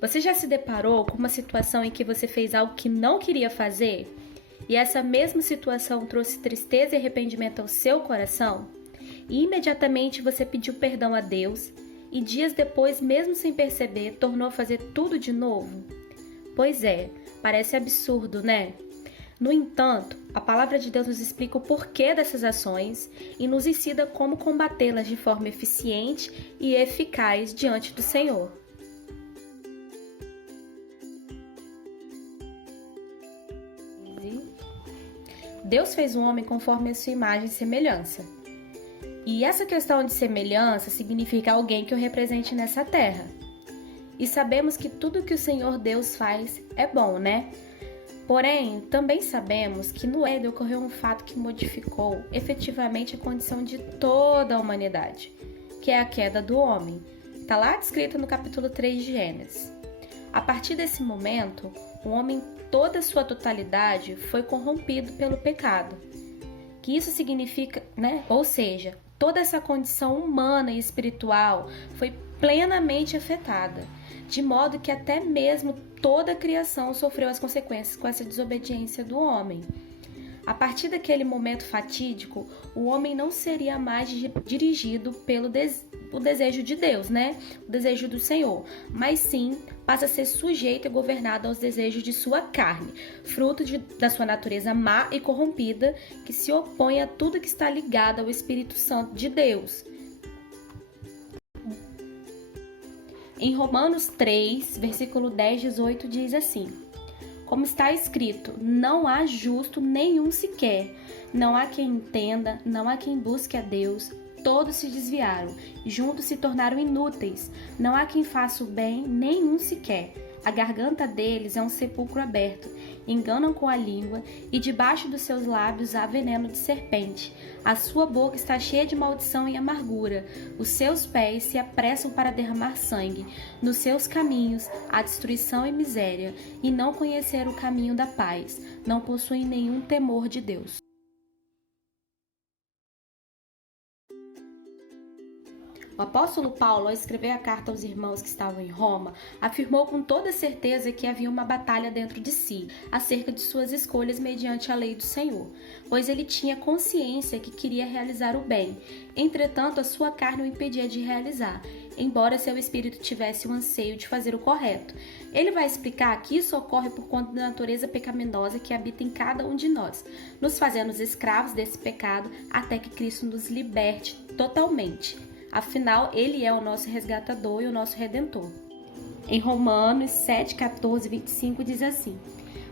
Você já se deparou com uma situação em que você fez algo que não queria fazer? E essa mesma situação trouxe tristeza e arrependimento ao seu coração? E imediatamente você pediu perdão a Deus e dias depois, mesmo sem perceber, tornou a fazer tudo de novo? Pois é, parece absurdo, né? No entanto, a palavra de Deus nos explica o porquê dessas ações e nos ensina como combatê-las de forma eficiente e eficaz diante do Senhor. Deus fez o homem conforme a sua imagem e semelhança. E essa questão de semelhança significa alguém que o represente nessa terra. E sabemos que tudo que o Senhor Deus faz é bom, né? Porém, também sabemos que no Éden ocorreu um fato que modificou efetivamente a condição de toda a humanidade, que é a queda do homem. Está lá descrito no capítulo 3 de Gênesis. A partir desse momento, o homem, toda a sua totalidade, foi corrompido pelo pecado. Que isso significa, né? Ou seja, toda essa condição humana e espiritual foi plenamente afetada, de modo que até mesmo toda a criação sofreu as consequências com essa desobediência do homem. A partir daquele momento fatídico, o homem não seria mais dirigido pelo o desejo de Deus, né? O desejo do Senhor, mas sim passa a ser sujeito e governado aos desejos de sua carne, fruto da sua natureza má e corrompida, que se opõe a tudo que está ligado ao Espírito Santo de Deus. Em Romanos 3, versículo 10, 18, diz assim: como está escrito, não há justo nenhum sequer, não há quem entenda, não há quem busque a Deus, todos se desviaram, juntos se tornaram inúteis, não há quem faça o bem, nenhum sequer. A garganta deles é um sepulcro aberto, enganam com a língua, e debaixo dos seus lábios há veneno de serpente. A sua boca está cheia de maldição e amargura, os seus pés se apressam para derramar sangue. Nos seus caminhos há destruição e miséria, e não conheceram o caminho da paz, não possuem nenhum temor de Deus. O apóstolo Paulo, ao escrever a carta aos irmãos que estavam em Roma, afirmou com toda certeza que havia uma batalha dentro de si, acerca de suas escolhas mediante a lei do Senhor, pois ele tinha consciência que queria realizar o bem. Entretanto, a sua carne o impedia de realizar, embora seu espírito tivesse o anseio de fazer o correto. Ele vai explicar que isso ocorre por conta da natureza pecaminosa que habita em cada um de nós, nos fazendo os escravos desse pecado até que Cristo nos liberte totalmente. Afinal, ele é o nosso resgatador e o nosso redentor. Em Romanos 7, 14 e 25 diz assim: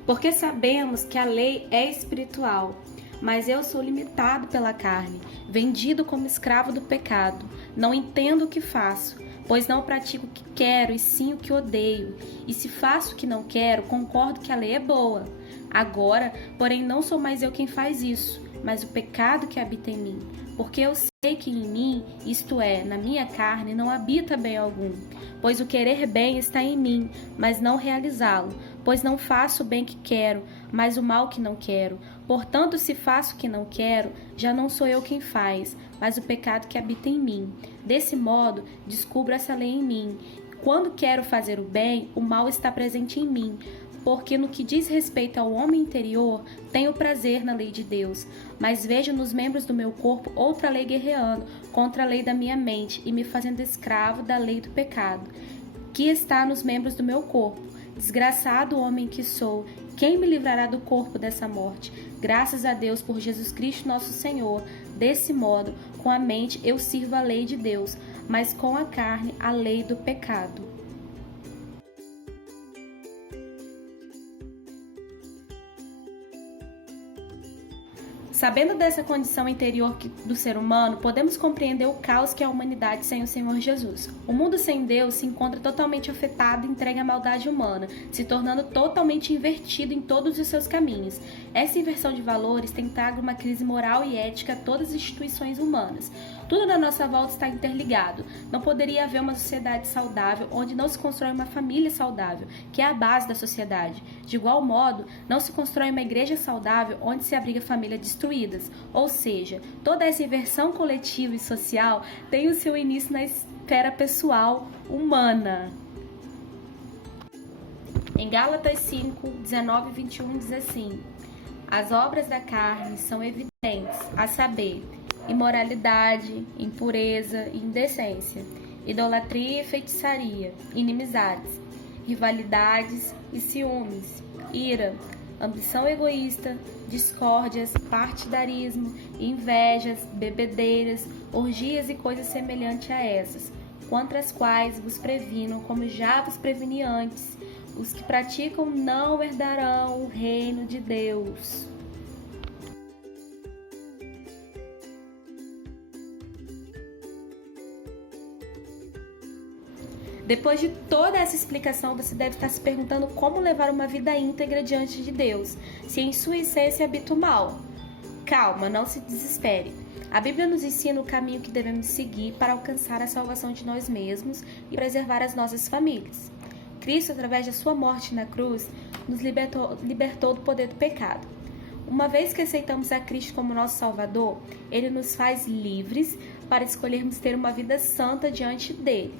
porque sabemos que a lei é espiritual, mas eu sou limitado pela carne, vendido como escravo do pecado. Não entendo o que faço, pois não pratico o que quero e sim o que odeio. E se faço o que não quero, concordo que a lei é boa. Agora, porém, não sou mais eu quem faz isso, mas o pecado que habita em mim. Porque eu sei que em mim, isto é, na minha carne, não habita bem algum. Pois o querer bem está em mim, mas não realizá-lo. Pois não faço o bem que quero, mas o mal que não quero. Portanto, se faço o que não quero, já não sou eu quem faz, mas o pecado que habita em mim. Desse modo, descubro essa lei em mim. Quando quero fazer o bem, o mal está presente em mim. Porque no que diz respeito ao homem interior, tenho prazer na lei de Deus, mas vejo nos membros do meu corpo outra lei guerreando contra a lei da minha mente e me fazendo escravo da lei do pecado, que está nos membros do meu corpo. Desgraçado homem que sou, quem me livrará do corpo dessa morte? Graças a Deus por Jesus Cristo nosso Senhor. Desse modo, com a mente eu sirvo a lei de Deus, mas com a carne a lei do pecado. Sabendo dessa condição interior do ser humano, podemos compreender o caos que é a humanidade sem o Senhor Jesus. O mundo sem Deus se encontra totalmente afetado e entregue à maldade humana, se tornando totalmente invertido em todos os seus caminhos. Essa inversão de valores tem trago uma crise moral e ética a todas as instituições humanas. Tudo na nossa volta está interligado. Não poderia haver uma sociedade saudável onde não se constrói uma família saudável, que é a base da sociedade. De igual modo, não se constrói uma igreja saudável onde se abriga famílias destruídas. Ou seja, toda essa inversão coletiva e social tem o seu início na esfera pessoal humana. Em Gálatas 5, 19 e 21 diz assim: as obras da carne são evidentes, a saber, imoralidade, impureza e indecência, idolatria e feitiçaria, inimizades, rivalidades e ciúmes, ira, ambição egoísta, discórdias, partidarismo, invejas, bebedeiras, orgias e coisas semelhantes a essas, contra as quais vos previno, como já vos preveni antes. Os que praticam não herdarão o reino de Deus. Depois de toda essa explicação, você deve estar se perguntando como levar uma vida íntegra diante de Deus, se em sua essência habita o mal. Calma, não se desespere. A Bíblia nos ensina o caminho que devemos seguir para alcançar a salvação de nós mesmos e preservar as nossas famílias. Cristo, através da sua morte na cruz, nos libertou do poder do pecado. Uma vez que aceitamos a Cristo como nosso Salvador, Ele nos faz livres para escolhermos ter uma vida santa diante dEle.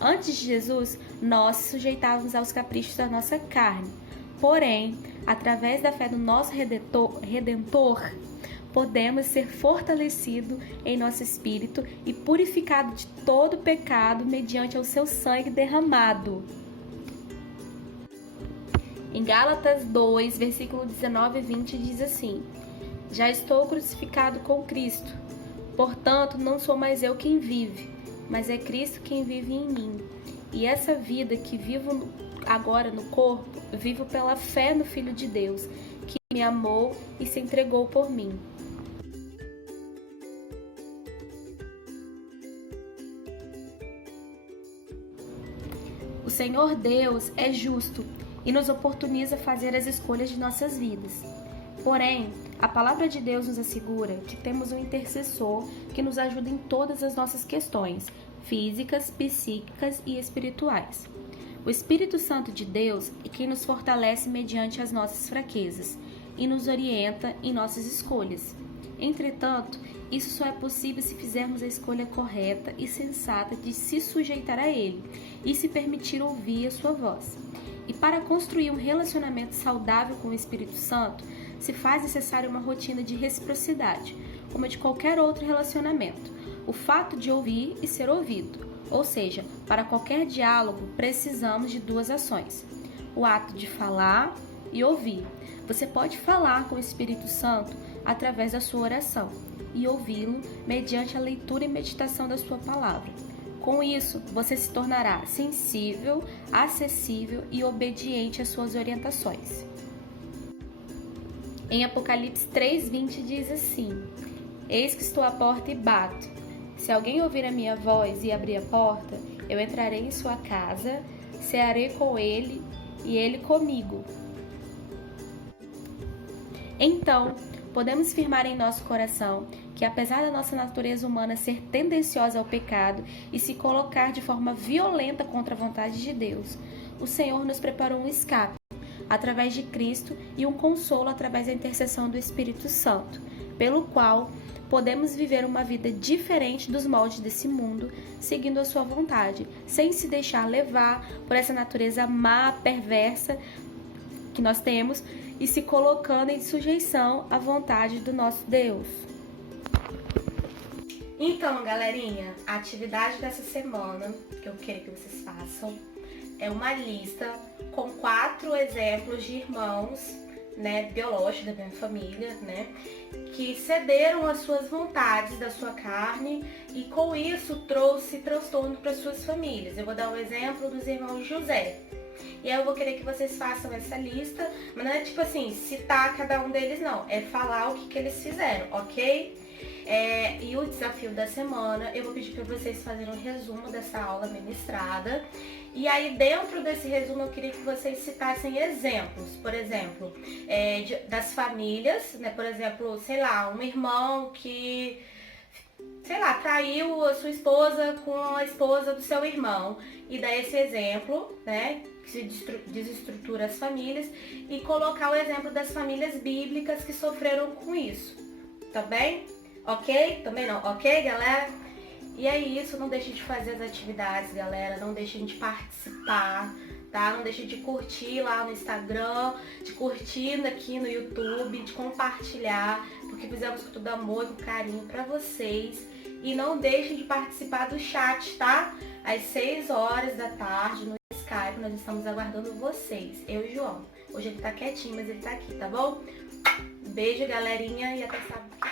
Antes de Jesus, nós se sujeitávamos aos caprichos da nossa carne. Porém, através da fé do nosso Redentor, podemos ser fortalecidos em nosso espírito e purificados de todo pecado mediante o seu sangue derramado. Em Gálatas 2, versículo 19 e 20 diz assim: já estou crucificado com Cristo, portanto não sou mais eu quem vive, mas é Cristo quem vive em mim. E essa vida que vivo agora no corpo, vivo pela fé no Filho de Deus, que me amou e se entregou por mim. O Senhor Deus é justo e nos oportuniza fazer as escolhas de nossas vidas. Porém, a palavra de Deus nos assegura que temos um intercessor que nos ajuda em todas as nossas questões, físicas, psíquicas e espirituais. O Espírito Santo de Deus é quem nos fortalece mediante as nossas fraquezas e nos orienta em nossas escolhas. Entretanto, isso só é possível se fizermos a escolha correta e sensata de se sujeitar a Ele e se permitir ouvir a sua voz. E para construir um relacionamento saudável com o Espírito Santo, se faz necessária uma rotina de reciprocidade, como a de qualquer outro relacionamento. O fato de ouvir e ser ouvido, ou seja, para qualquer diálogo precisamos de duas ações: o ato de falar e ouvir. Você pode falar com o Espírito Santo através da sua oração e ouvi-lo mediante a leitura e meditação da sua palavra. Com isso, você se tornará sensível, acessível e obediente às suas orientações. Em Apocalipse 3:20 diz assim: eis que estou à porta e bato. Se alguém ouvir a minha voz e abrir a porta, eu entrarei em sua casa, cearei com ele e ele comigo. Então, podemos firmar em nosso coração que, apesar da nossa natureza humana ser tendenciosa ao pecado e se colocar de forma violenta contra a vontade de Deus, o Senhor nos preparou um escape através de Cristo e um consolo através da intercessão do Espírito Santo, pelo qual podemos viver uma vida diferente dos moldes desse mundo, seguindo a sua vontade, sem se deixar levar por essa natureza má, perversa que nós temos e se colocando em sujeição à vontade do nosso Deus. Então, galerinha, a atividade dessa semana que eu quero que vocês façam é uma lista com 4 exemplos de irmãos, biológicos da minha família, que cederam às suas vontades da sua carne e com isso trouxe transtorno para suas famílias. Eu vou dar um exemplo dos irmãos José. E aí eu vou querer que vocês façam essa lista, mas não é tipo assim, citar cada um deles não, é falar o que eles fizeram, ok? E o desafio da semana, eu vou pedir para vocês fazerem um resumo dessa aula ministrada. E aí dentro desse resumo eu queria que vocês citassem exemplos, por exemplo, das famílias, por exemplo, sei lá, um irmão que, sei lá, traiu a sua esposa com a esposa do seu irmão. E dar esse exemplo, que se desestrutura as famílias, e colocar o exemplo das famílias bíblicas que sofreram com isso, tá bem? Ok? Também não? Ok, galera? E é isso, não deixem de fazer as atividades, galera, não deixem de participar, tá? Não deixe de curtir lá no Instagram, de curtir aqui no YouTube, de compartilhar, porque fizemos com todo amor e com carinho pra vocês. E não deixem de participar do chat, tá? Às 6 horas da tarde no Skype, nós estamos aguardando vocês, eu e o João. Hoje ele tá quietinho, mas ele tá aqui, tá bom? Beijo, galerinha, e até sábado.